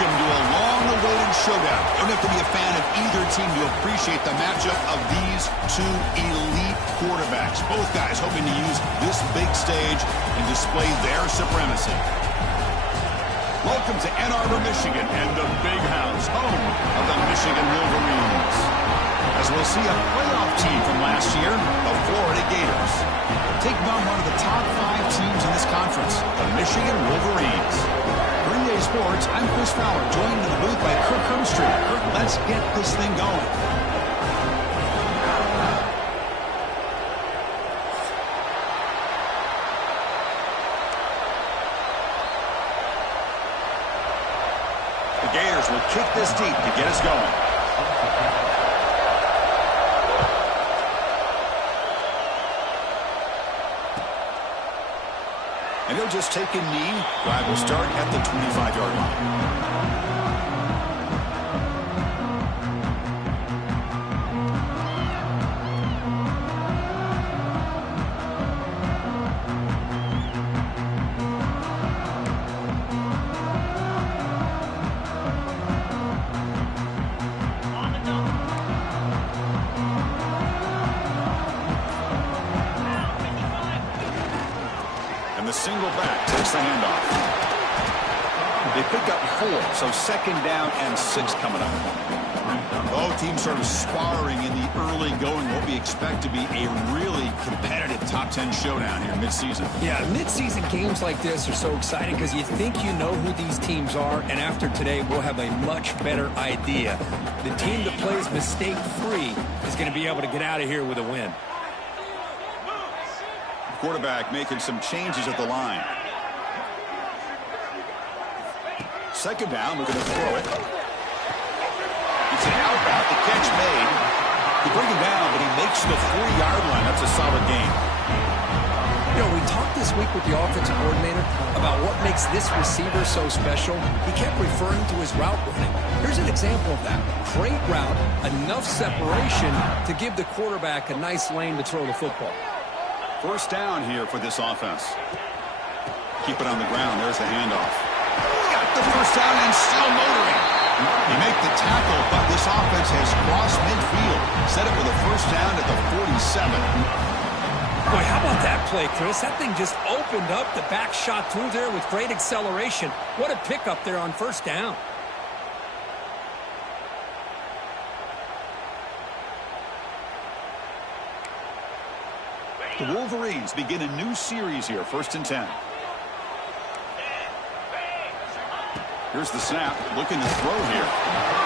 Welcome to a long-awaited showdown. You don't have to be a fan of either team to appreciate the matchup of these two elite quarterbacks. Both guys hoping to use this big stage and display their supremacy. Welcome to Ann Arbor, Michigan, and the Big House, home of the Michigan Wolverines. As we'll see a playoff team from last year, the Florida Gators, taking on one of the top 5 teams in this conference, the Michigan Wolverines. Green Day Sports, I'm Chris Fowler, joined in the booth by Kirk Hermstreet. Kirk, let's get this thing going. The Gators will kick this deep to get us going. And he'll just take a knee. Drive will start at the 25-yard line. Single back takes the handoff. They pick up 4, so 2nd down and 6 coming up. Both teams sort of sparring in the early going. What we expect to be a really competitive top 10 showdown here mid-season. Yeah, mid-season games like this are so exciting because you think you know who these teams are, and after today we'll have a much better idea. The team that plays mistake-free is going to be able to get out of here with a win. Quarterback making some changes at the line. 2nd down, looking to throw it. It's an out route, the catch made. They bring him down, but he makes the 40-yard line. That's a solid game. You know, we talked this week with the offensive coordinator about what makes this receiver so special. He kept referring to his route running. Here's an example of that. Great route, enough separation to give the quarterback a nice lane to throw the football. 1st down here for this offense. Keep it on the ground. There's the handoff. Got the 1st down and still motoring. They make the tackle, but this offense has crossed midfield. Set it with a 1st down at the 47. Boy, how about that play, Chris? That thing just opened up. The back shot through there with great acceleration. What a pickup there on 1st down. The Wolverines begin a new series here, 1st and 10. Here's the snap, looking to throw here.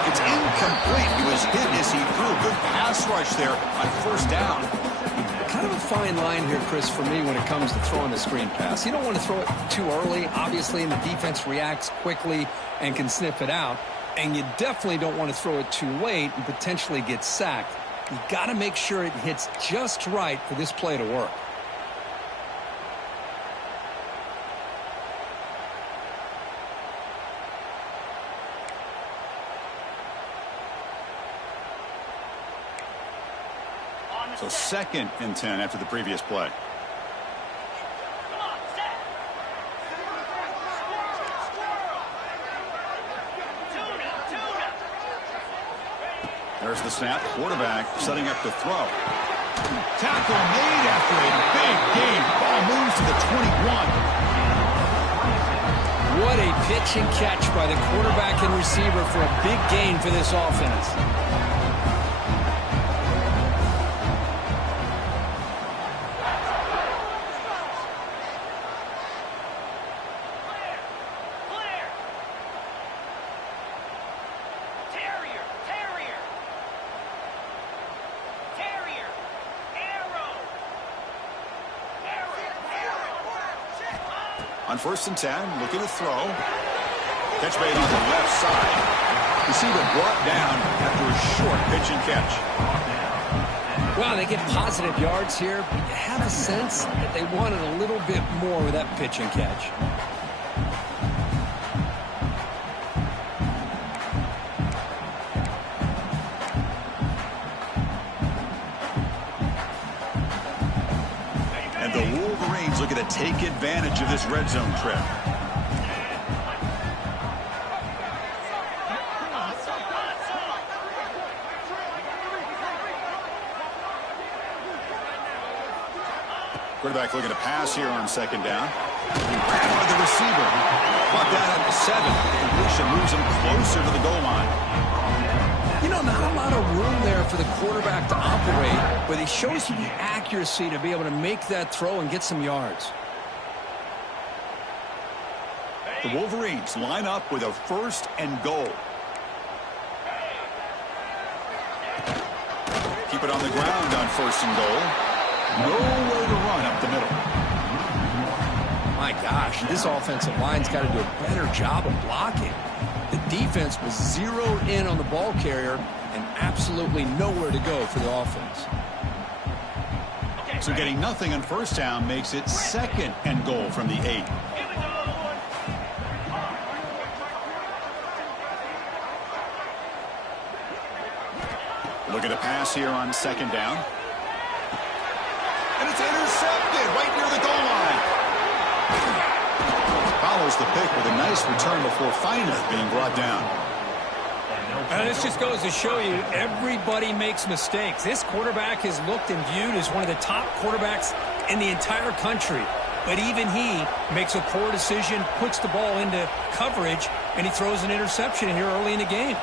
It's incomplete. He was hit as he threw a good pass rush there on 1st down. Kind of a fine line here, Chris, for me when it comes to throwing a screen pass. You don't want to throw it too early, obviously, and the defense reacts quickly and can sniff it out. And you definitely don't want to throw it too late and potentially get sacked. You got to make sure it hits just right for this play to work. So 2nd and 10 after the previous play. There's the snap. Quarterback setting up to throw. Tackle made after a big gain. Ball moves to the 21. What a pitch and catch by the quarterback and receiver for a big gain for this offense. On 1st and 10, looking to throw. Catch made on the left side. Receiver brought down after a short pitch and catch. Well, they get positive yards here, but you have a sense that they wanted a little bit more with that pitch and catch. And the Wolverines looking to take advantage of this red zone trip. Quarterback looking to pass here on second down. He ran by the receiver. Brought down at the 7. The completion moves him closer to the goal line. You know, not a lot of room there for the quarterback to operate, but he shows you the accuracy to be able to make that throw and get some yards. The Wolverines line up with a 1st and goal. Keep it on the ground on 1st and goal. Nowhere to run up the middle. My gosh, this offensive line's got to do a better job of blocking. The defense was zeroed in on the ball carrier and absolutely nowhere to go for the offense. So getting nothing on 1st down makes it 2nd and goal from the 8. Look at a pass here on 2nd down. And it's intercepted right near the goal line. Follows the pick with a nice return before finally being brought down. This just goes to show you everybody makes mistakes. This quarterback is looked and viewed as one of the top quarterbacks in the entire country. But even he makes a poor decision, puts the ball into coverage, and he throws an interception here early in the game.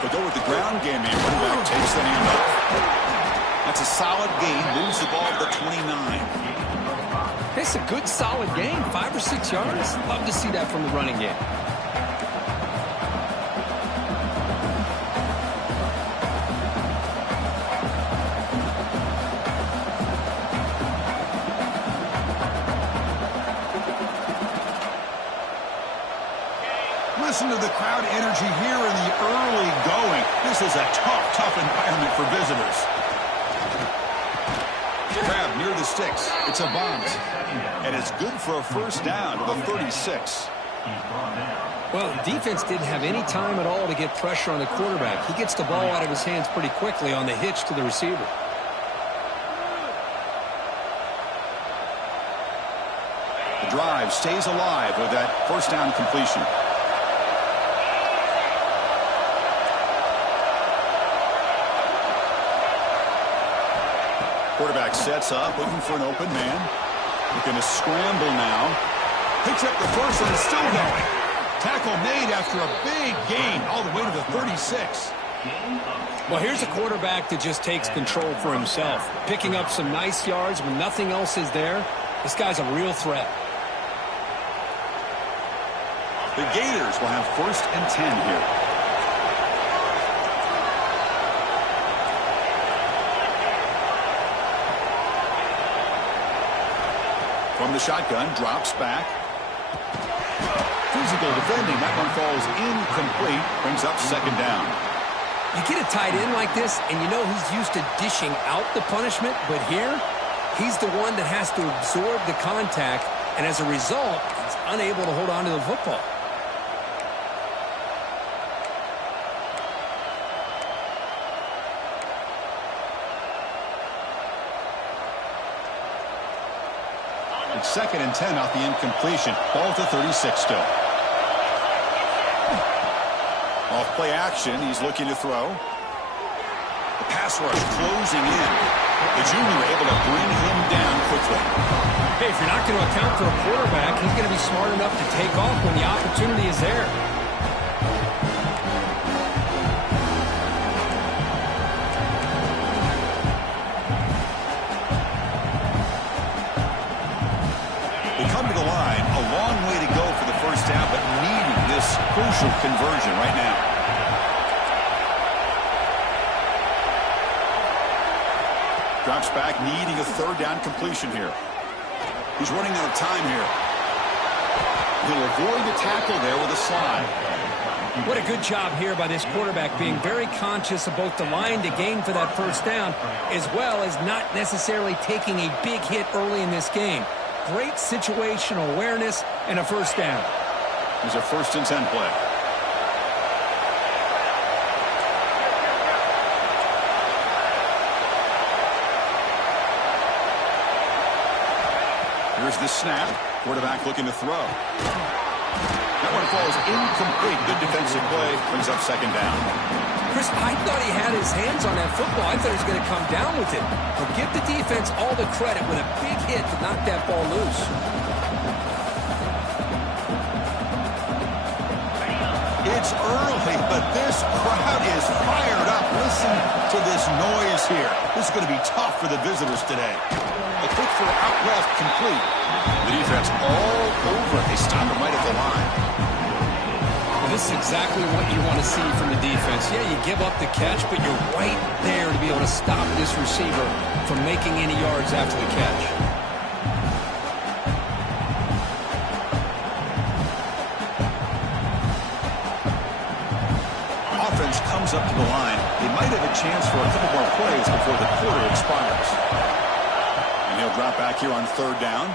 They'll go with the ground game here. Running back takes the handoff. That's a solid gain. Moves the ball to the 29. It's a good, solid game. 5 or 6 yards. Love to see that from the running game. Listen to the crowd energy here in the early going. This is a tough environment for visitors. Grab near the sticks. It's a bunt. And it's good for a 1st down to the 36. Well, the defense didn't have any time at all to get pressure on the quarterback. He gets the ball out of his hands pretty quickly on the hitch to the receiver. The drive stays alive with that 1st down completion. Quarterback sets up, looking for an open man. Looking to scramble now. Picks up the 1st and is still going. Tackle made after a big gain all the way to the 36. Well, here's a quarterback that just takes control for himself. Picking up some nice yards when nothing else is there. This guy's a real threat. The Gators will have 1st and 10 here. From the shotgun, drops back. Physical defending. That one falls incomplete. Brings up 2nd down. You get a tight end like this, and you know he's used to dishing out the punishment, but here, he's the one that has to absorb the contact, and as a result, he's unable to hold on to the football. It's 2nd and 10 off the incompletion. Ball to 36 still. Off play action. He's looking to throw. The pass rush closing in. The junior able to bring him down quickly. Hey, if you're not going to account for a quarterback, he's going to be smart enough to take off when the opportunity is there. But needing this crucial conversion right now. Drops back, needing a 3rd down completion here. He's running out of time here. He'll avoid the tackle there with a slide. What a good job here by this quarterback, being very conscious of both the line to gain for that 1st down, as well as not necessarily taking a big hit early in this game. Great situational awareness and a 1st down. Here's a 1st and 10 play. 2 2 Here's the snap. Quarterback looking to throw. That one falls incomplete. Good defensive play. Brings up second down. Chris, I thought he had his hands on that football. I thought he was going to come down with it. But give the defense all the credit with a big hit to knock that ball loose. It's early, but this crowd is fired up. Listen to this noise here. This is going to be tough for the visitors today. A quick throw out left, complete. The defense all over it. They stop it right at the line. Well, this is exactly what you want to see from the defense. Yeah, you give up the catch, but you're right there to be able to stop this receiver from making any yards after the catch. Offense comes up to the line. They might have a chance for a couple more plays before the quarter expires. And he'll drop back here on third down.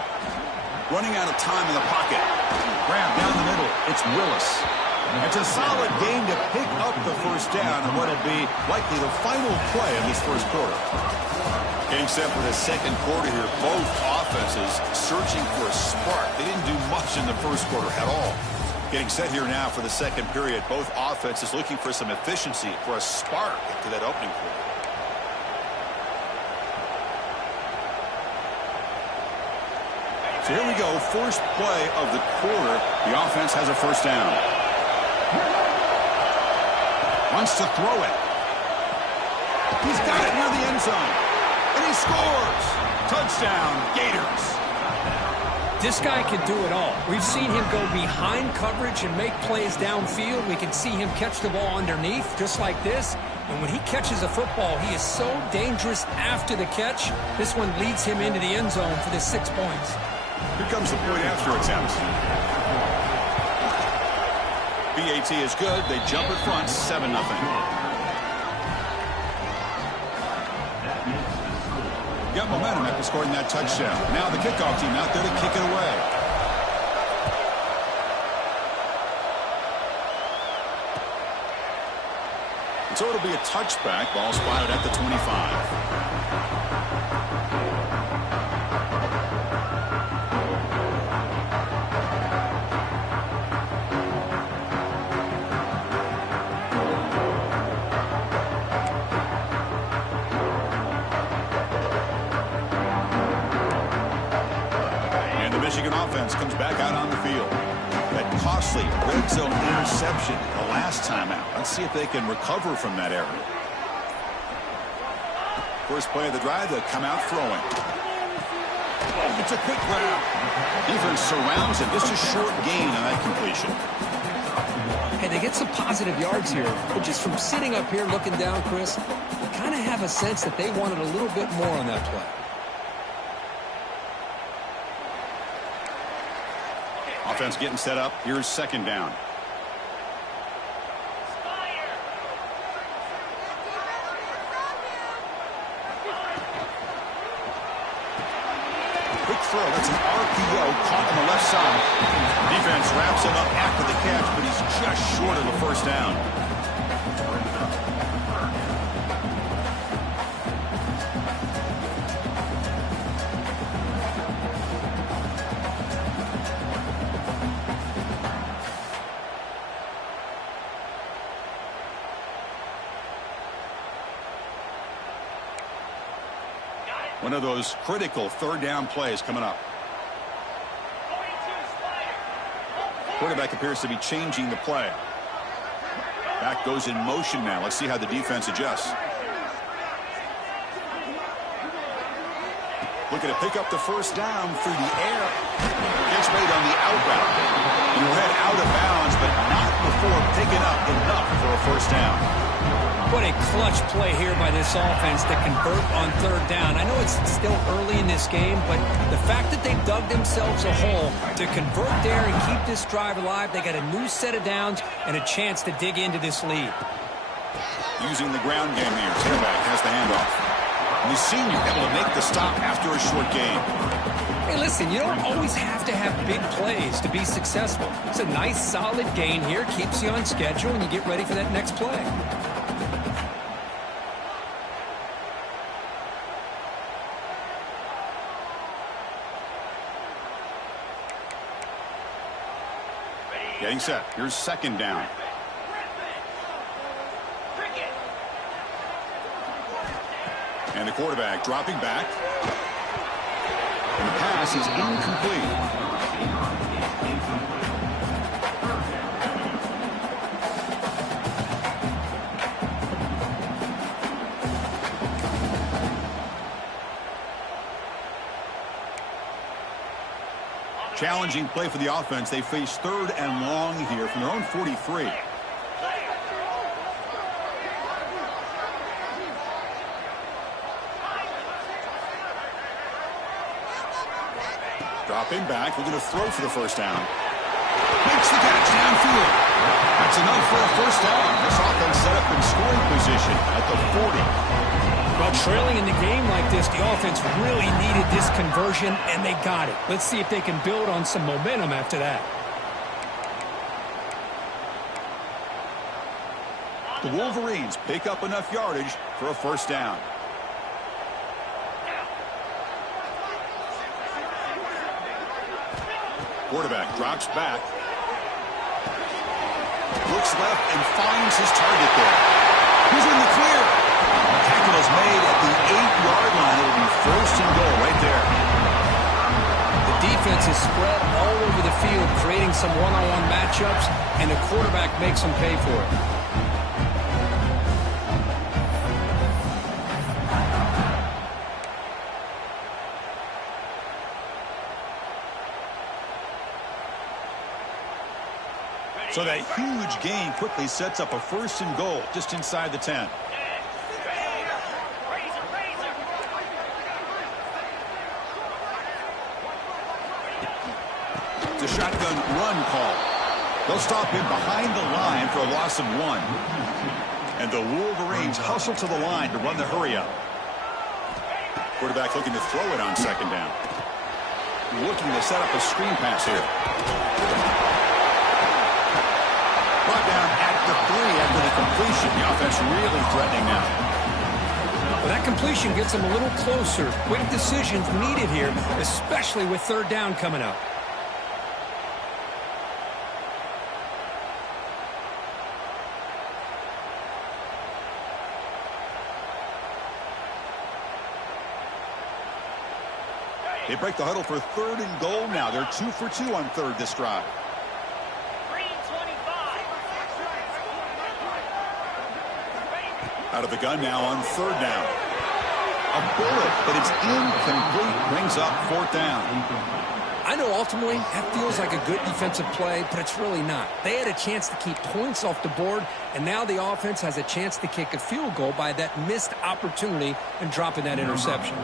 Running out of time in the pocket. Grab down the middle. It's Willis. It's a solid gain to pick up the first down and what will be likely the final play of this first quarter. Getting set for the second quarter here. Both offenses searching for a spark. They didn't do much in the first quarter at all. Getting set here now for the second period. Both offenses looking for some efficiency, for a spark into that opening quarter. So here we go, first play of the quarter. The offense has a first down. Wants to throw it. He's got it near the end zone. And he scores. Touchdown, Gators. This guy can do it all. We've seen him go behind coverage and make plays downfield. We can see him catch the ball underneath, just like this. And when he catches a football, he is so dangerous after the catch. This one leads him into the end zone for the 6 points. Here comes the point after attempt. BAT is good. They jump in front, 7-0. Got momentum after scoring that touchdown. Now the kickoff team out there to kick it away. And so it'll be a touchback. Ball spotted at the 25. Comes back out on the field. That costly red zone interception the last time out. Let's see if they can recover from that error. First play of the drive, they'll come out throwing. It's a quick grab. Defense surrounds him. Just a short gain on that completion. Hey, they get some positive yards here, but just from sitting up here looking down, Chris, you kind of have a sense that they wanted a little bit more on that play. Offense getting set up. Here's second down. Quick throw. That's an RPO caught on the left side. Defense wraps him up after the catch, but he's just short of the first down. One of those critical third down plays coming up. Quarterback appears to be changing the play. Back goes in motion now. Let's see how the defense adjusts. Looking to pick up the first down through the air. Gets made on the out route. He'll head out of bounds, but not before picking up enough for a first down. What a clutch play here by this offense to convert on third down. I know it's still early in this game, but the fact that they've dug themselves a hole to convert there and keep this drive alive, they got a new set of downs and a chance to dig into this lead. Using the ground game here. Quarterback has the handoff. And the senior able to make the stop after a short gain. Hey, listen, you don't always have to have big plays to be successful. It's a nice, solid gain here. Keeps you on schedule, and you get ready for that next play. Getting set. Here's second down. And the quarterback dropping back. And the pass is incomplete. Challenging play for the offense. They face 3rd and long here from their own 43. Dropping back, looking to throw for the first down. Makes the catch downfield. That's enough for a first down. This offense set up in scoring position at the 40. Well, trailing in the game like this, the offense really needed this conversion, and they got it. Let's see if they can build on some momentum after that. The Wolverines pick up enough yardage for a first down. Quarterback drops back. Looks left and finds his target there. He's in the clear. Tackle is made at the 8-yard line. It will be first and goal right there. The defense is spread all over the field, creating some one-on-one matchups, and the quarterback makes them pay for it. So that huge gain quickly sets up a first and goal just inside the 10. It's a shotgun run call. They'll stop him behind the line for a loss of 1. And the Wolverines hustle to the line to run the hurry up. Quarterback looking to throw it on second down. Looking to set up a screen pass here. Brought down at the 3 after the completion. The offense really threatening now. Well, that completion gets them a little closer. Quick decisions needed here, especially with 3rd down coming up. They break the huddle for 3rd and goal now. They're 2 for 2 on 3rd this drive. Out of the gun now on 3rd down. A bullet, but it's incomplete. Brings up 4th down. I know ultimately that feels like a good defensive play, but it's really not. They had a chance to keep points off the board, and now the offense has a chance to kick a field goal by that missed opportunity and dropping that interception.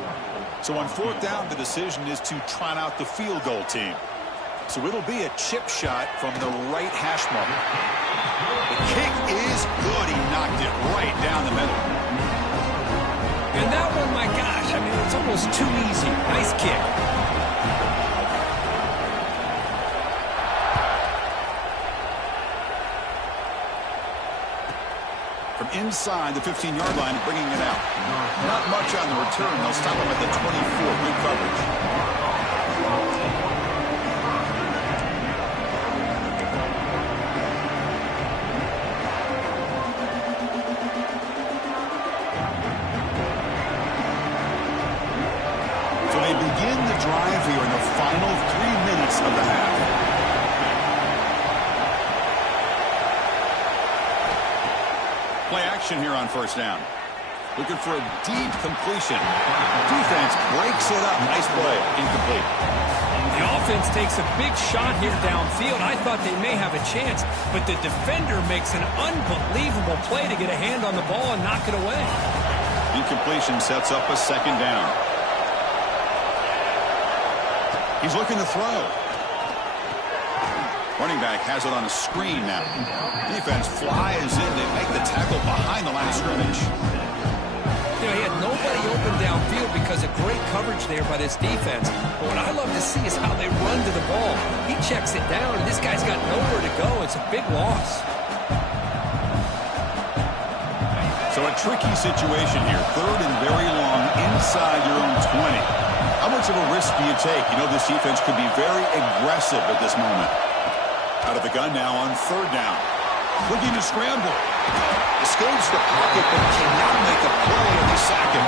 So on 4th down, the decision is to trot out the field goal team. So it'll be a chip shot from the right hash mark. The kick is good. He knocked it right down the middle. And that one, my gosh, I mean, it's almost too easy. Nice kick. From inside the 15-yard line, bringing it out. Not much on the return. They'll stop him at the 24. Good coverage. Drive here in the final 3 minutes of the half. Play action here on 1st down. Looking for a deep completion. Defense breaks it up. Nice play. Incomplete. The offense takes a big shot here downfield. I thought they may have a chance, but the defender makes an unbelievable play to get a hand on the ball and knock it away. Incompletion sets up a 2nd down. He's looking to throw. Running back has it on a screen now. Defense flies in. They make the tackle behind the line of scrimmage. You know, he had nobody open downfield because of great coverage there by this defense. But what I love to see is how they run to the ball. He checks it down, and this guy's got nowhere to go. It's a big loss. So a tricky situation here. 3rd and very long inside your own 20. How much of a risk do you take? You know this defense could be very aggressive at this moment. Out of the gun now on third down. Looking to scramble. Escapes the pocket, but cannot make a play, and they sack him.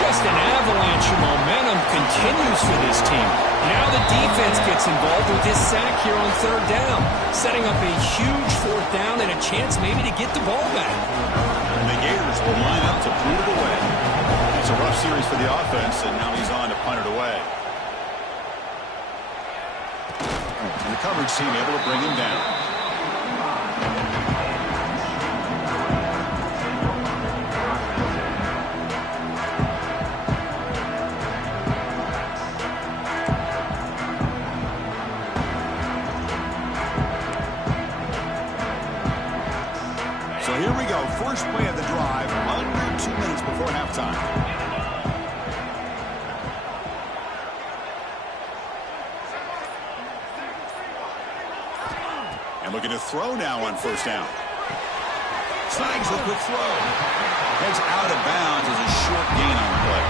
Just an avalanche of momentum continues for this team. Now the defense gets involved with this sack here on third down, setting up a huge fourth down and a chance maybe to get the ball back. And the Gators will line up to boot it away. It's a rough series for the offense, and now he's on to punt it away. And the coverage team able to bring him down. So here we go. First play of the drive, under 2 minutes before halftime. And looking to throw now on first down. Snags the quick throw. Heads out of bounds as a short gain on the play.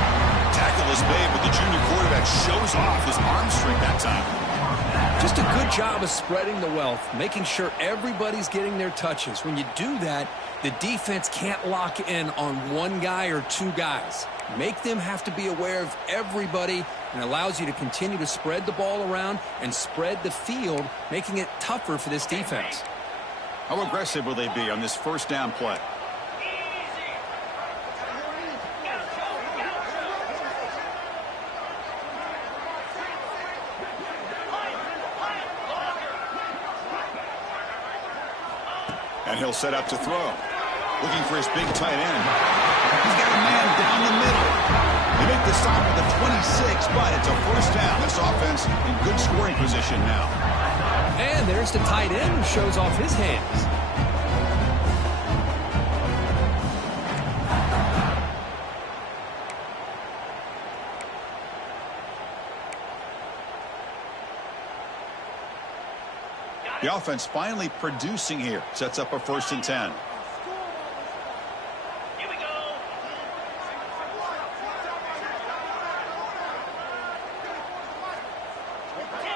Tackle is made, but the junior quarterback shows off his arm strength that time. Just a good job of spreading the wealth, making sure everybody's getting their touches. When you do that, the defense can't lock in on one guy or two guys. Make them have to be aware of everybody, and allows you to continue to spread the ball around and spread the field, making it tougher for this defense. How aggressive will they be on this first down play? And he'll set up to throw. Looking for his big tight end. He's got a man down the middle. They make the stop at the 26, but it's a first down. This offense in good scoring position now. And there's the tight end who shows off his hands. The offense finally producing here. Sets up a 1st and 10. Here we go.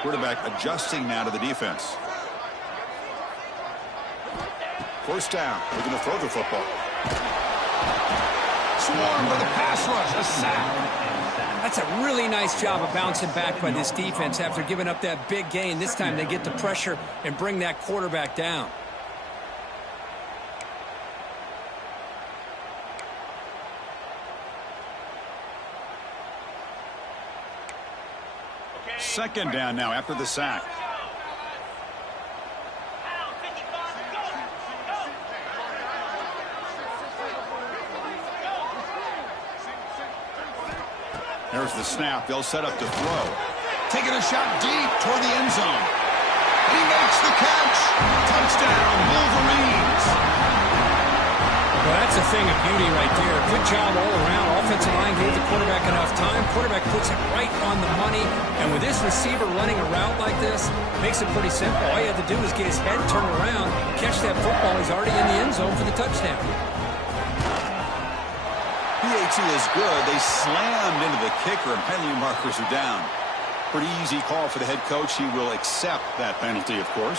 Quarterback adjusting now to the defense. First down. Looking to throw the football. Swarm with a pass rush. A sack. That's a really nice job of bouncing back by this defense after giving up that big gain. This time they get the pressure and bring that quarterback down. Second down now after the sack. There's the snap. They'll set up to throw. Taking a shot deep toward the end zone. And he makes the catch. Touchdown, Wolverines. Well, that's a thing of beauty right there. Good job all around. Offensive line gave the quarterback enough time. Quarterback puts it right on the money. And with this receiver running a route like this, makes it pretty simple. All you have to do is get his head turned around, catch that football. He's already in the end zone for the touchdown. PAT is good. They slammed into the kicker, and penalty markers are down. Pretty easy call for the head coach. He will accept that penalty, of course.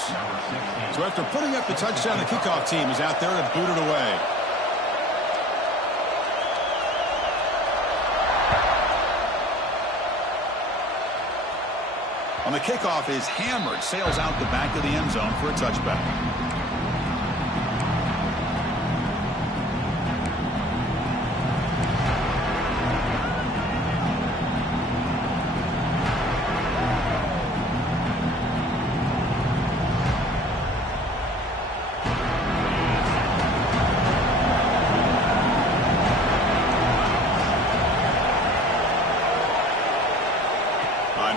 So after putting up the touchdown, the kickoff team is out there to boot it away. On the kickoff is hammered, sails out the back of the end zone for a touchback.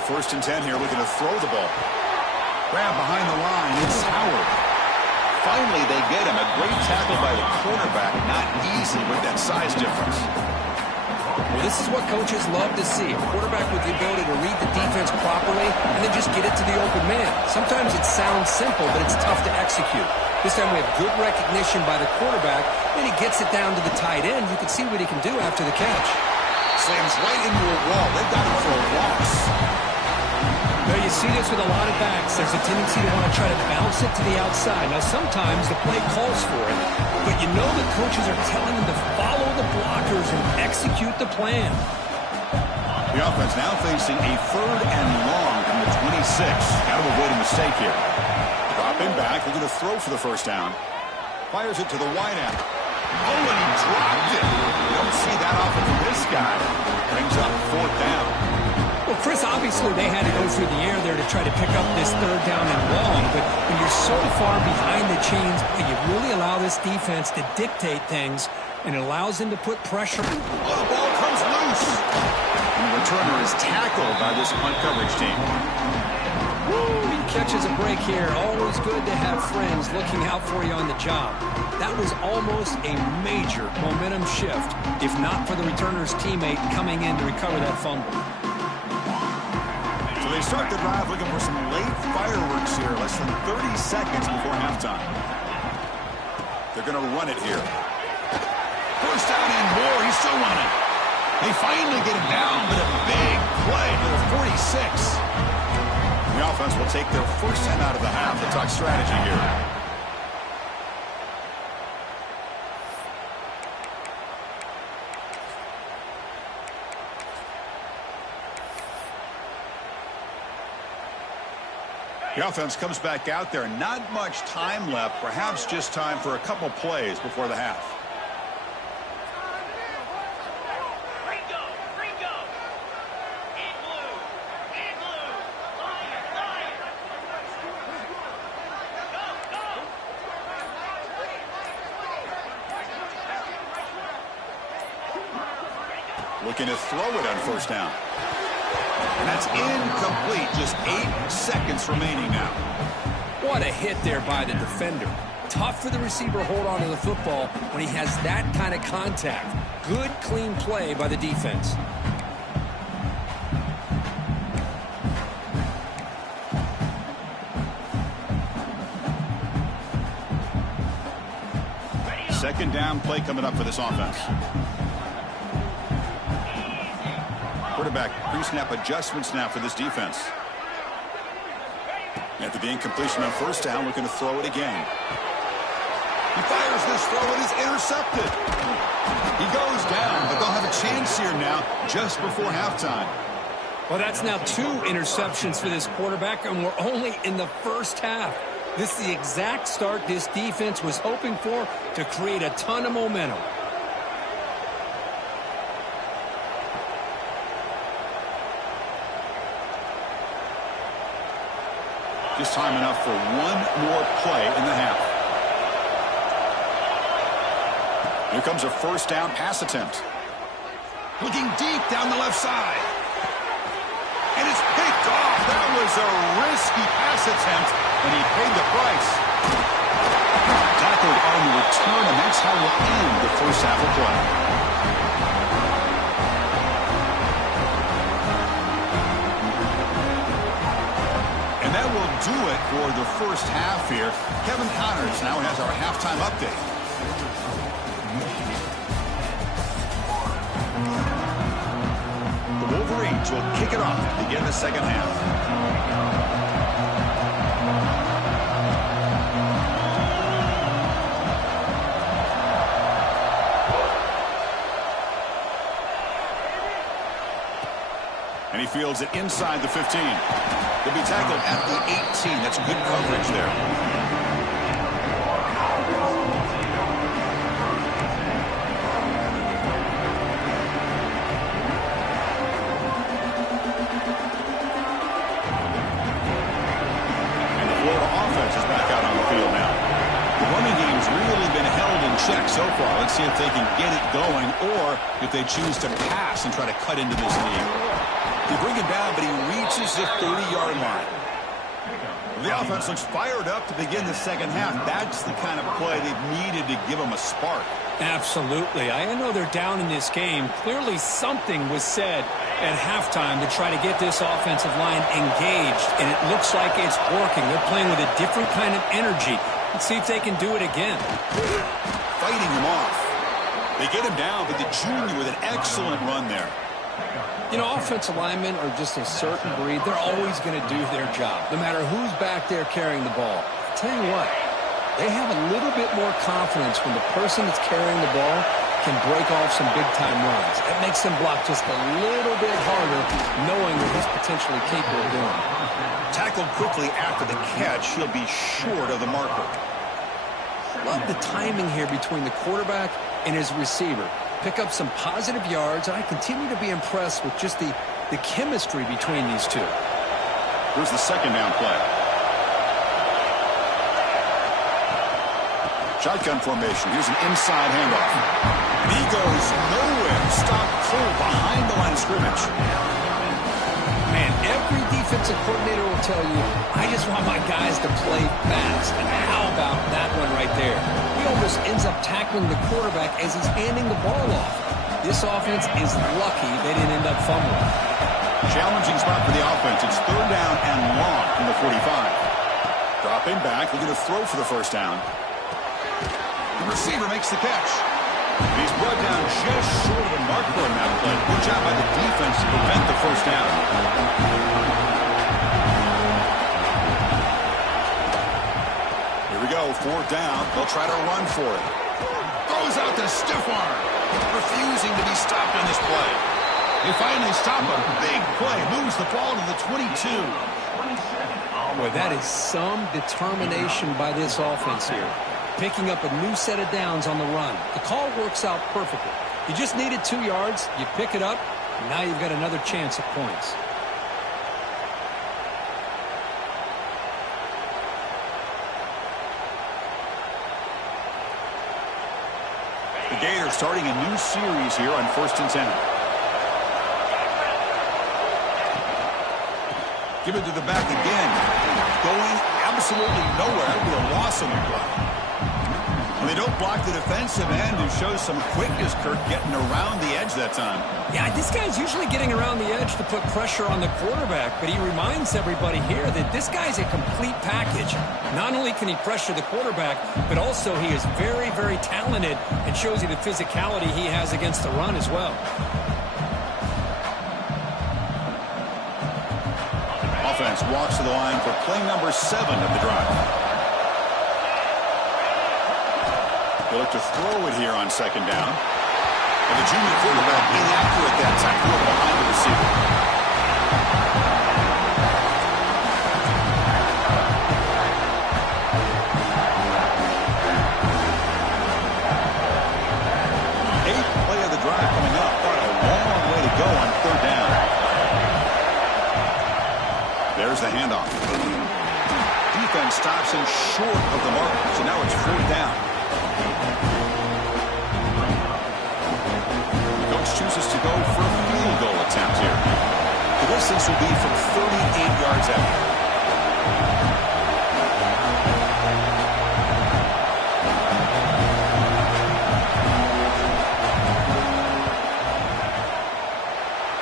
First and 10 here, looking to throw the ball. Grab behind the line, it's Howard. Finally, they get him. A great tackle by the quarterback. Not easy with that size difference. Well, this is what coaches love to see. A quarterback with the ability to read the defense properly and then just get it to the open man. Sometimes it sounds simple, but it's tough to execute. This time we have good recognition by the quarterback, and he gets it down to the tight end. You can see what he can do after the catch. Slams right into a wall. They've got him for a loss. There You see this with a lot of backs. There's a tendency to want to try to bounce it to the outside. Now, sometimes the play calls for it, but you know the coaches are telling them to follow the blockers and execute the plan. The offense now facing a 3rd and long from the 26. Got to avoid a mistake here. Dropping back, they're going to throw for the first down. Fires it to the wide out. Oh, and he dropped it. You don't see that often from this guy. Brings up 4th down. Well, Chris, obviously they had to go through the air there to try to pick up this 3rd down and long, but when you're so far behind the chains, you really allow this defense to dictate things, and it allows them to put pressure. Oh, the ball comes loose. And the returner is tackled by this punt coverage team. Woo, he catches a break here. Always good to have friends looking out for you on the job. That was almost a major momentum shift, if not for the returner's teammate coming in to recover that fumble. So they start the drive looking for some late fireworks here, less than 30 seconds before halftime. They're going to run it here. First down and more. He's still running. They finally get him down, but a big play to the 46. The offense will take their first time out of the half to talk strategy here. The offense comes back out there. Not much time left. Perhaps just time for a couple plays before the half. Looking to throw it on first down. And that's incomplete. Just 8 seconds remaining now. What a hit there by the defender. Tough for the receiver to hold on to the football when he has that kind of contact. Good, clean play by the defense. Second down play coming up for this offense. Quarterback pre-snap adjustments now for this defense. After the incompletion on first down, looking to throw it again. He fires this throw. It is intercepted. He goes down, but they'll have a chance here now just before halftime. Well, that's now 2 interceptions for this quarterback, and we're only in the first half. This is the exact start this defense was hoping for to create a ton of momentum. Just time enough for one more play in the half. Here comes a first down pass attempt. Looking deep down the left side. And it's picked off. That was a risky pass attempt, and he paid the price. Tackled on the return, and that's how we'll end the first half of play. That will do it for the first half here. Kevin Connors now has our halftime update. The Wolverines will kick it off to begin the second half. And he fields it inside the 15. He'll be tackled at the 18. That's good coverage there. And the Florida offense is back out on the field now. The running game's really been held in check so far. Let's see if they can get it going or if they choose to pass and try to cut into this lead. They bring him down, but he reaches the 30-yard line. The offense looks fired up to begin the second half. That's the kind of play they've needed to give them a spark. Absolutely. I know they're down in this game. Clearly something was said at halftime to try to get this offensive line engaged, and it looks like it's working. They're playing with a different kind of energy. Let's see if they can do it again. Fighting him off. They get him down, but the junior with an excellent run there. You know, offensive linemen are just a certain breed. They're always going to do their job, no matter who's back there carrying the ball. I'll tell you what, they have a little bit more confidence when the person that's carrying the ball can break off some big-time runs. That makes them block just a little bit harder, knowing what he's potentially capable of doing. Tackled quickly after the catch, he'll be short of the marker. Love the timing here between the quarterback and his receiver. Pick up some positive yards, and I continue to be impressed with just the chemistry between these two. Here's the second down play. Shotgun formation. Here's an inside handoff. And he goes nowhere. Stopped cold behind the line of scrimmage. Man, every defensive coordinator will tell you, I just want my guys to play fast. And how about that one right there? He almost ends up tackling the quarterback as he's handing the ball off. This offense is lucky they didn't end up fumbling. Challenging spot for the offense. It's third down and long from the 45. Dropping back, looking to throw for the first down. The receiver makes the catch. He's brought down just short of the mark for him that play. Good job by the defense to prevent the first down. Here we go, fourth down. They'll try to run for it. Throws out the stiff arm. Refusing to be stopped on this play. They finally stop him. Big play. Moves the ball to the 22. Boy, that is some determination by this offense here. Picking up a new set of downs on the run. The call works out perfectly. You just needed 2 yards. You pick it up. And now you've got another chance at points. The Gators starting a new series here on 1st and 10. Give it to the back again. Going absolutely nowhere. That'll be a loss on the play. They don't block the defensive end and shows some quickness, Kirk, getting around the edge that time. Yeah, this guy's usually getting around the edge to put pressure on the quarterback, but he reminds everybody here that this guy's a complete package. Not only can he pressure the quarterback, but also he is very, very talented and shows you the physicality he has against the run as well. Offense walks to the line for play number 7 of the drive. They look to throw it here on second down. And the junior quarterback inaccurate that time, behind the receiver. Eighth play of the drive coming up. What a long way to go on third down. There's the handoff. Defense stops him short of the mark, so now it's fourth down. Chooses to go for a field goal attempt here. The distance will be from 38 yards out.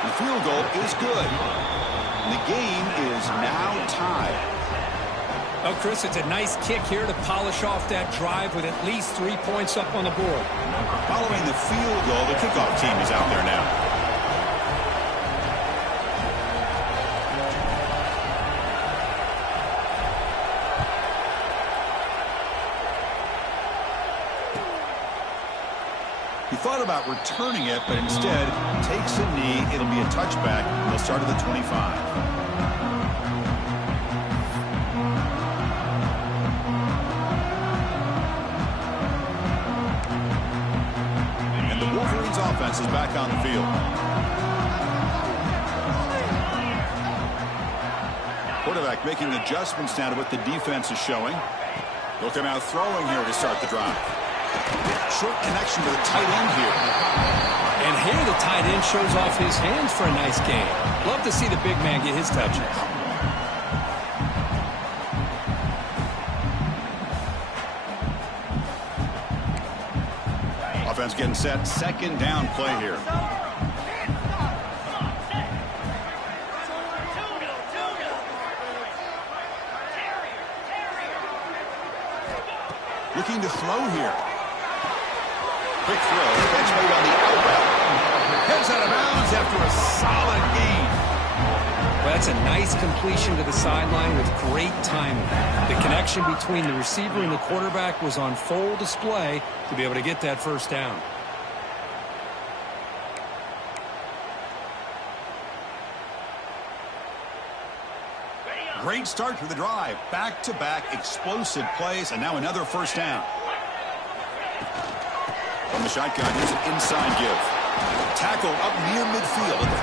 The field goal is good. The game is now tied. Oh, Chris, it's a nice kick here to polish off that drive with at least 3 points up on the board. Following the field goal, the kickoff team is out there now. He thought about returning it, but instead takes a knee. It'll be a touchback. They'll start at the 25. Offense is back on the field. Quarterback making adjustments now to what the defense is showing. They'll come out throwing here to start the drive. Short connection to the tight end here. And here the tight end shows off his hands for a nice game. Love to see the big man get his touches. Offense getting set. Second down play here. Looking to throw here. Quick throw. Catch made on the out route. Heads out of bounds after a solid gain. Well, that's a nice completion to the sideline with great timing. The connection between the receiver and the quarterback was on full display to be able to get that first down. Great start to the drive. Back-to-back explosive plays, and now another first down. From the shotgun, here's an inside give. Tackle up near midfield at the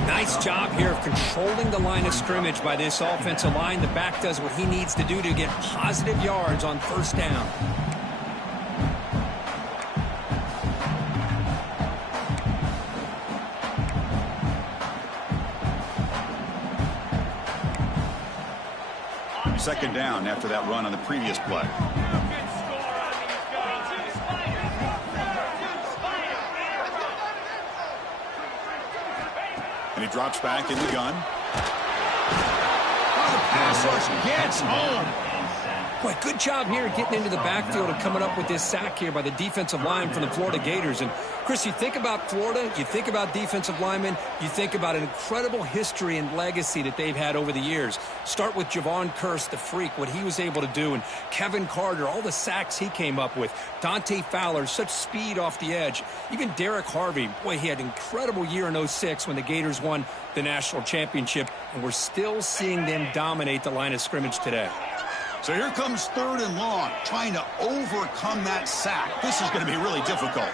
48. Nice job here of controlling the line of scrimmage by this offensive line. The back does what he needs to do to get positive yards on first down. Second down after that run on the previous play. And he drops back in the gun. Oh, the pass rush gets home. Boy, good job here getting into the backfield and coming up with this sack here by the defensive line from the Florida Gators. And, Chris, you think about Florida, you think about defensive linemen, you think about an incredible history and legacy that they've had over the years. Start with Javon Kearse, the freak, what he was able to do, and Kevin Carter, all the sacks he came up with. Dante Fowler, such speed off the edge. Even Derek Harvey, boy, he had an incredible year in 06 when the Gators won the national championship, and we're still seeing them dominate the line of scrimmage today. So here comes third and long, trying to overcome that sack. This is going to be really difficult.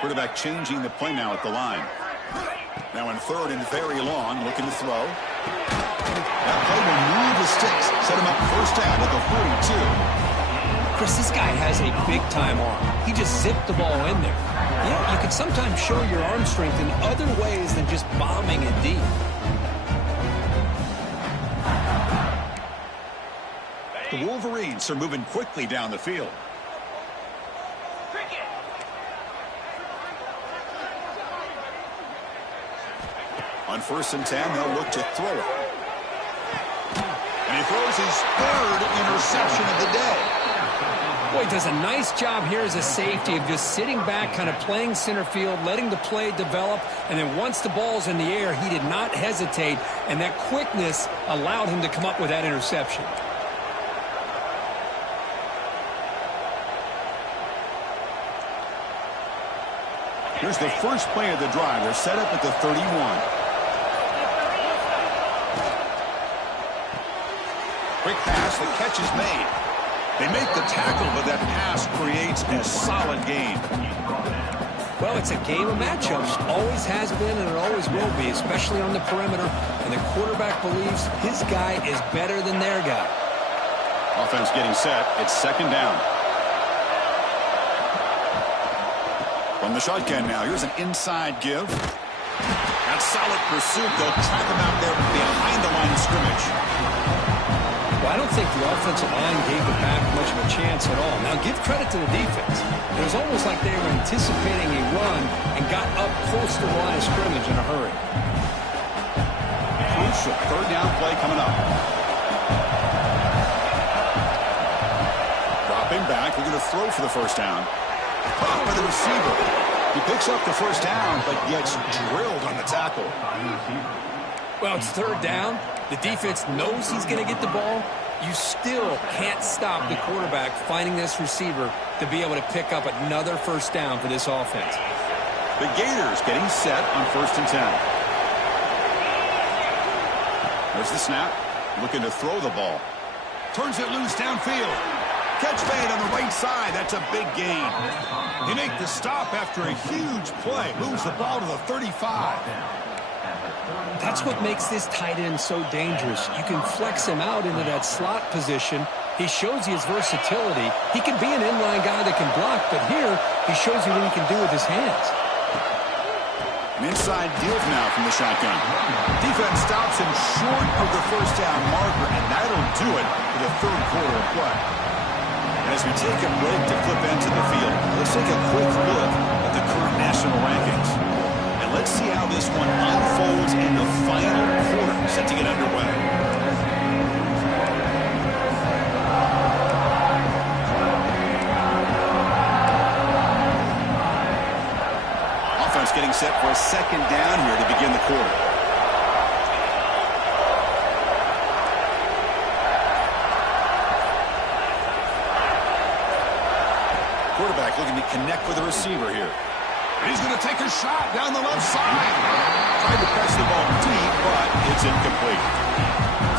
Quarterback changing the play now at the line. Now in third and very long, looking to throw. That play will move the sticks, set him up first down at the 42. Chris, this guy has a big-time arm. He just zipped the ball in there. You know, you can sometimes show your arm strength in other ways than just bombing it deep. The Wolverines are moving quickly down the field. On 1st and 10, they'll look to throw it. And he throws his third interception of the day. Boy, does a nice job here as a safety of just sitting back, kind of playing center field, letting the play develop, and then once the ball's in the air, he did not hesitate, and that quickness allowed him to come up with that interception. Here's the first play of the drive. They're set up at the 31. Quick pass, the catch is made. They make the tackle, but that pass creates a solid gain. Well, it's a game of matchups. Always has been and it always will be, especially on the perimeter. And the quarterback believes his guy is better than their guy. Offense getting set. It's second down. From the shotgun now, here's an inside give. That solid pursuit. They'll trap him out there behind the line of scrimmage. Well, I don't think the offensive line gave the back much of a chance at all. Now, give credit to the defense. It was almost like they were anticipating a run and got up close to the line of scrimmage in a hurry. Crucial third down play coming up. Dropping back. We're going to throw for the first down. Caught by the receiver. He picks up the first down, but gets drilled on the tackle. Well, it's third down. The defense knows he's going to get the ball. You still can't stop the quarterback finding this receiver to be able to pick up another first down for this offense. The Gators getting set on 1st and 10. There's the snap. Looking to throw the ball. Turns it loose downfield. Catch made on the right side. That's a big gain. They make the stop after a huge play. Moves the ball to the 35. That's what makes this tight end so dangerous. You can flex him out into that slot position. He shows you his versatility. He can be an inline guy that can block, but here he shows you what he can do with his hands. An inside give now from the shotgun. Defense stops him short of the first down marker, and that'll do it for the third quarter of play. And as we take a break to flip into the field, let's take a quick look at the current national rankings. Let's see how this one unfolds in the final quarter set to get underway. getting set for a second down here to begin the quarter. Quarterback looking to connect with the receiver here. He's going to take a shot down the left side. Tried to press the ball deep, but it's incomplete.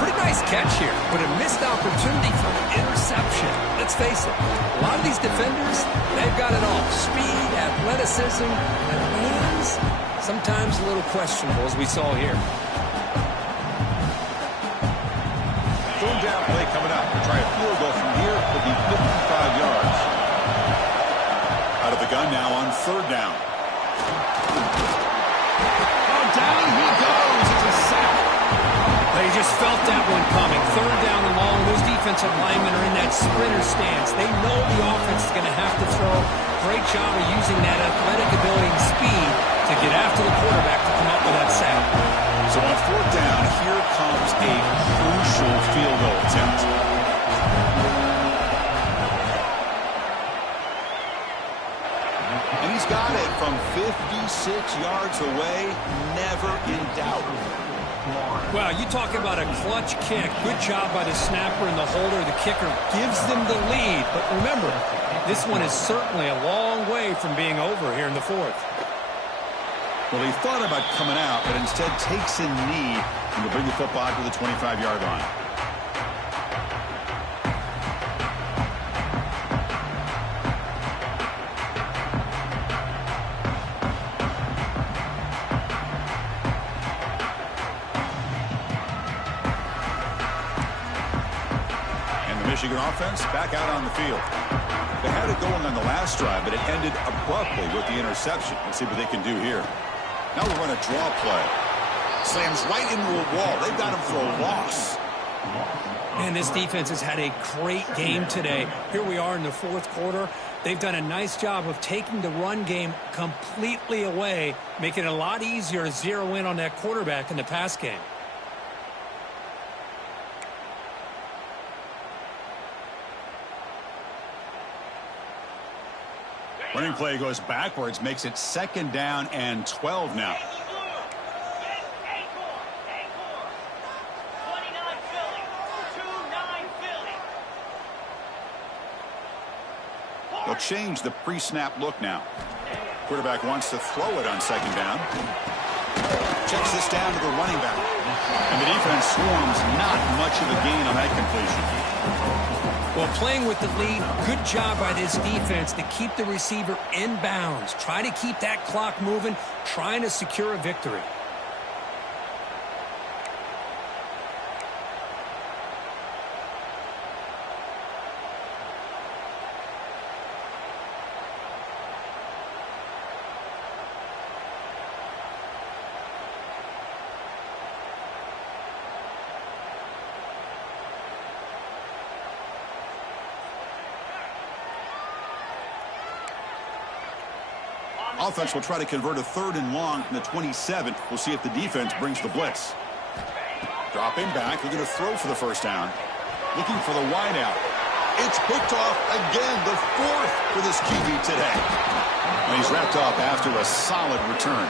Pretty nice catch here, but a missed opportunity for an interception. Let's face it, a lot of these defenders, they've got it all. Speed, athleticism, and hands, sometimes a little questionable, as we saw here. Third down play coming up. Try a field goal from here. Could be 55 yards. Out of the gun now on third down. Oh, down he goes. It's a sack. They just felt that one coming. Third down and long. Those defensive linemen are in that sprinter stance. They know the offense is going to have to throw. Great job of using that athletic ability and speed to get after the quarterback to come up with that sack. So on fourth down, here comes a crucial field goal attempt. And he's got it from 56 yards away. Never in doubt. Well, you talk about a clutch kick. Good job by the snapper and the holder. The kicker gives them the lead. But remember, this one is certainly a long way from being over here in the fourth. Well, he thought about coming out, but instead takes a knee and will bring the football to the 25-yard line. Michigan offense back out on the field. They had it going on the last drive, but it ended abruptly with the interception. Let's see what they can do here. Now we'll run a draw play. Slams right into a wall. They've got him for a loss. Man, this defense has had a great game today. Here we are in the fourth quarter. They've done a nice job of taking the run game completely away, making it a lot easier to zero in on that quarterback in the pass game. Running play goes backwards, makes it second down and 12 now. They'll change the pre-snap look now. Quarterback wants to throw it on second down. Checks this down to the running back. And the defense swarms not much of a gain on that completion. Well, playing with the lead, good job by this defense to keep the receiver in bounds. Try to keep that clock moving, trying to secure a victory. Offense will try to convert a third and long from the 27. We'll see if the defense brings the blitz. Dropping back, looking to throw for the first down. Looking for the wide out. It's picked off again, the fourth for this QB today. And he's wrapped up after a solid return.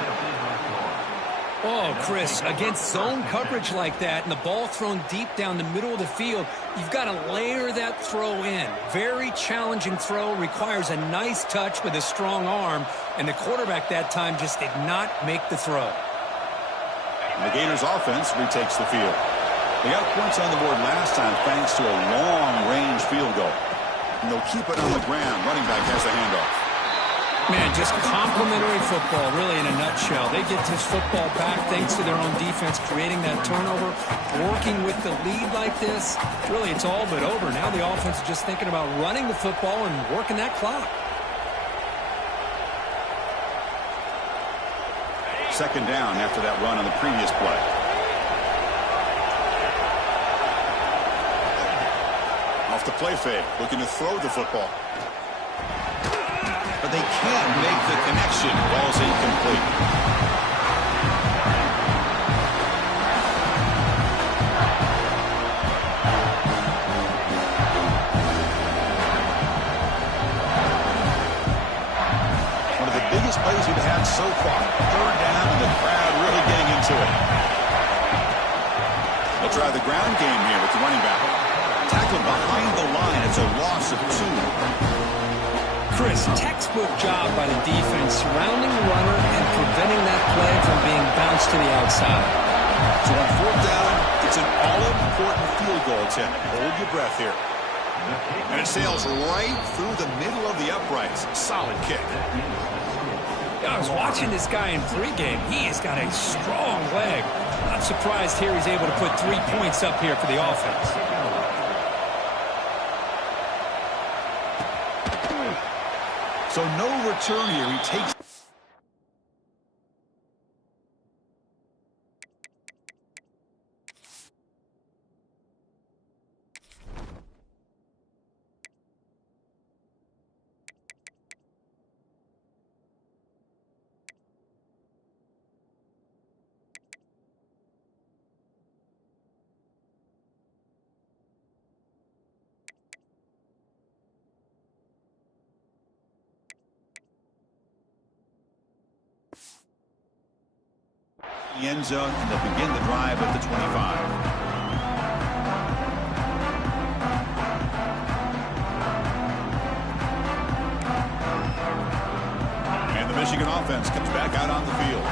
Oh, Chris, against zone coverage like that and the ball thrown deep down the middle of the field, you've got to layer that throw in. Very challenging throw, requires a nice touch with a strong arm, and the quarterback that time just did not make the throw. And the Gators offense retakes the field. They got points on the board last time thanks to a long-range field goal. And they'll keep it on the ground. Running back has the handoff. Man, just complimentary football, really, in a nutshell. They get this football back thanks to their own defense, creating that turnover, working with the lead like this. Really, it's all but over. Now the offense is just thinking about running the football and working that clock. Second down after that run on the previous play. Off the play fake, looking to throw the football. But they can't make the connection. Ball's incomplete. One of the biggest plays we've had so far. Third down, and the crowd really getting into it. They'll try the ground game here with the running back. Tackled behind the line. It's a loss of 2. Chris, textbook job by the defense surrounding the runner and preventing that play from being bounced to the outside. So on fourth down, it's an all-important field goal attempt. Hold your breath here. And it sails right through the middle of the uprights. Solid kick. I was watching this guy in pregame. He has got a strong leg. Not surprised here he's able to put 3 points up here for the offense. So no return here. He takes... the end zone, and they'll begin the drive at the 25. And the Michigan offense comes back out on the field.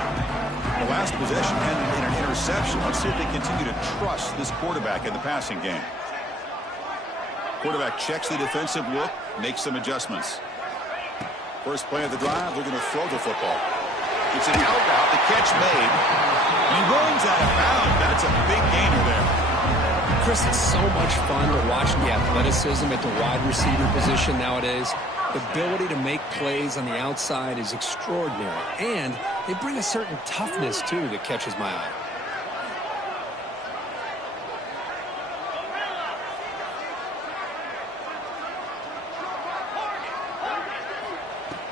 The last possession ended in an interception. Let's see if they continue to trust this quarterback in the passing game. Quarterback checks the defensive look, makes some adjustments. First play of the drive, they're going to throw the football. It's an out route, the catch made. He runs out of bounds. That's a big gainer there. Chris, it's so much fun to watch the athleticism at the wide receiver position nowadays. The ability to make plays on the outside is extraordinary. And they bring a certain toughness, too, that catches my eye.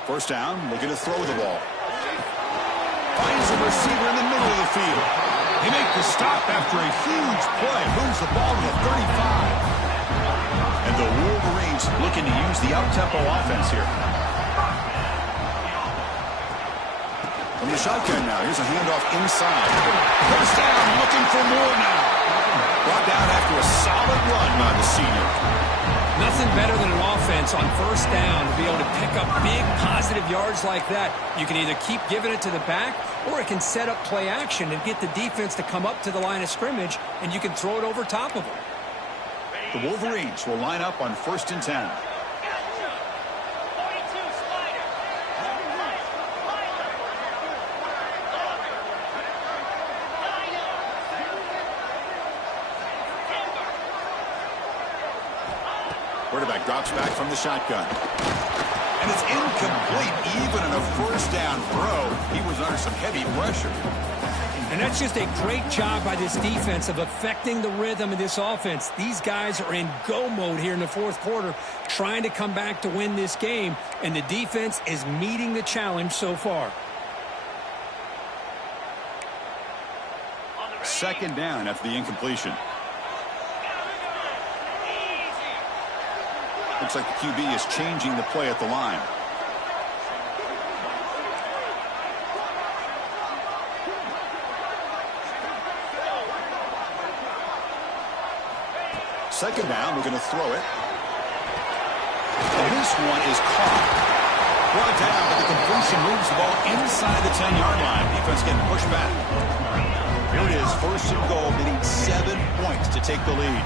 First down, looking to throw the ball. Finds a receiver in the middle of the field. They make the stop after a huge play. Moves the ball to the 35. And the Wolverines looking to use the up-tempo offense here. From the shotgun now, here's a handoff inside. First down, looking for more now. Brought down after a solid run by the senior. Nothing better than an offense on first down to be able to pick up big positive yards like that. You can either keep giving it to the back, or it can set up play action and get the defense to come up to the line of scrimmage, and you can throw it over top of them. The Wolverines will line up on 1st and 10. Quarterback drops back from the shotgun. And it's incomplete. Even in a first down throw, he was under some heavy pressure. And that's just a great job by this defense of affecting the rhythm of this offense. These guys are in go mode here in the fourth quarter, trying to come back to win this game, and the defense is meeting the challenge so far. Second down after the incompletion. Looks like the QB is changing the play at the line. Second down, we're going to throw it. And this one is caught. Brought down, but the completion moves the ball inside the 10-yard line. Defense getting pushed back. Here it is, 1st and goal. They need 7 points to take the lead.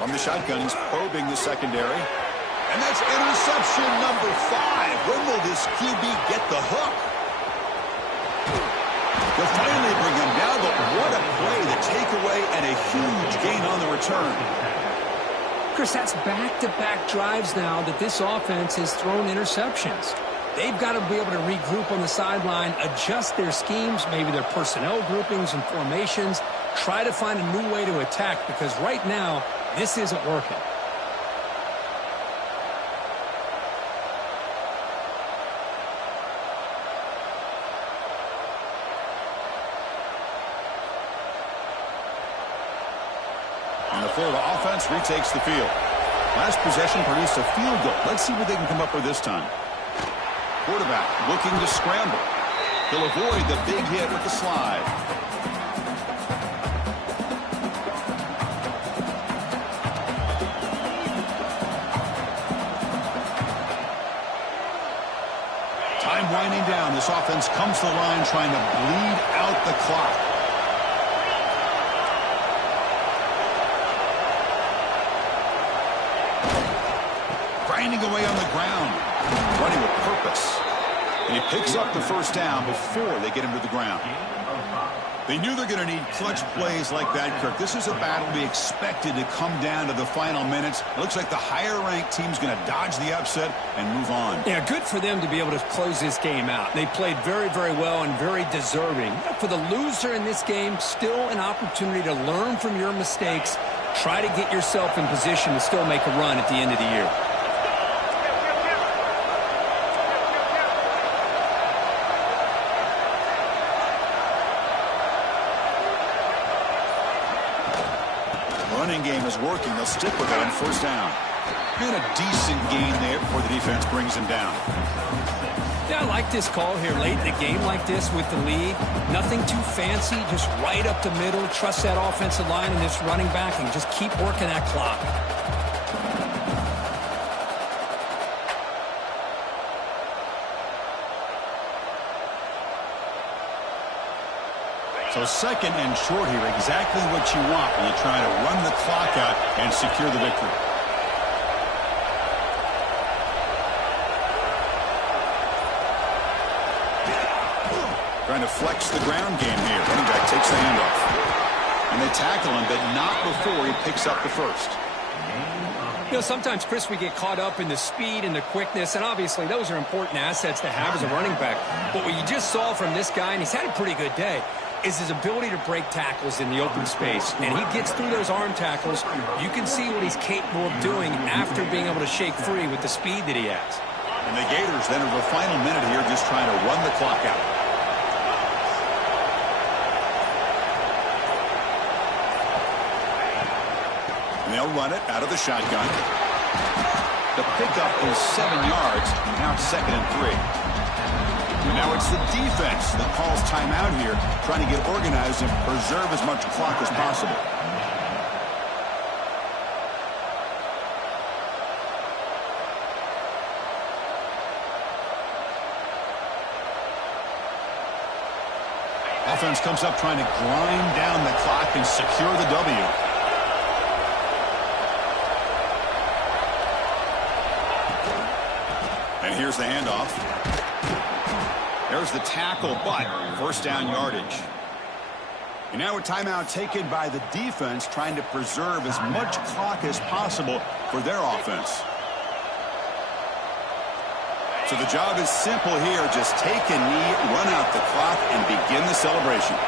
From the shotgun, he's probing the secondary. And that's interception number 5. When will this QB get the hook? They'll finally bring him down, but what a play, the takeaway, and a huge gain on the return. Chris, that's back-to-back drives now that this offense has thrown interceptions. They've got to be able to regroup on the sideline, adjust their schemes, maybe their personnel groupings and formations, try to find a new way to attack, because right now, this isn't working. The Florida offense retakes the field. Last possession produced a field goal. Let's see what they can come up with this time. Quarterback looking to scramble. He'll avoid the big hit with the slide. Time winding down. This offense comes to the line trying to bleed out the clock. Grinding away on the ground. Running with purpose. And he picks up the first down before they get him to the ground. They knew they're going to need clutch plays like that, Kirk. This is a battle to be expected to come down to the final minutes. It looks like the higher-ranked team's going to dodge the upset and move on. Yeah, good for them to be able to close this game out. They played very, very well and very deserving. For the loser in this game, still an opportunity to learn from your mistakes. Try to get yourself in position to still make a run at the end of the year. Running game is working. They'll stick with it on first down. And a decent gain there before the defense brings him down. Yeah, I like this call here late in the game like this with the lead. Nothing too fancy, just right up the middle. Trust that offensive line and this running back and just keep working that clock. So second and short here, exactly what you want when you try to run the clock out and secure the victory. Trying to flex the ground game here. Running back takes the handoff. And they tackle him, but not before he picks up the first. You know, sometimes, Chris, we get caught up in the speed and the quickness, and obviously those are important assets to have as a running back. But what you just saw from this guy, and he's had a pretty good day, is his ability to break tackles in the open space. And he gets through those arm tackles. You can see what he's capable of doing after being able to shake free with the speed that he has. And the Gators then over the final minute here just trying to run the clock out. And they'll run it out of the shotgun. The pickup is 7 yards. Now it's 2nd and 3. And now it's the defense that calls timeout here, trying to get organized and preserve as much clock as possible. Offense comes up trying to grind down the clock and secure the W. And here's the handoff. There's the tackle, but first down yardage. And now a timeout taken by the defense trying to preserve as much clock as possible for their offense. So the job is simple here. Just take a knee, run out the clock, and begin the celebration.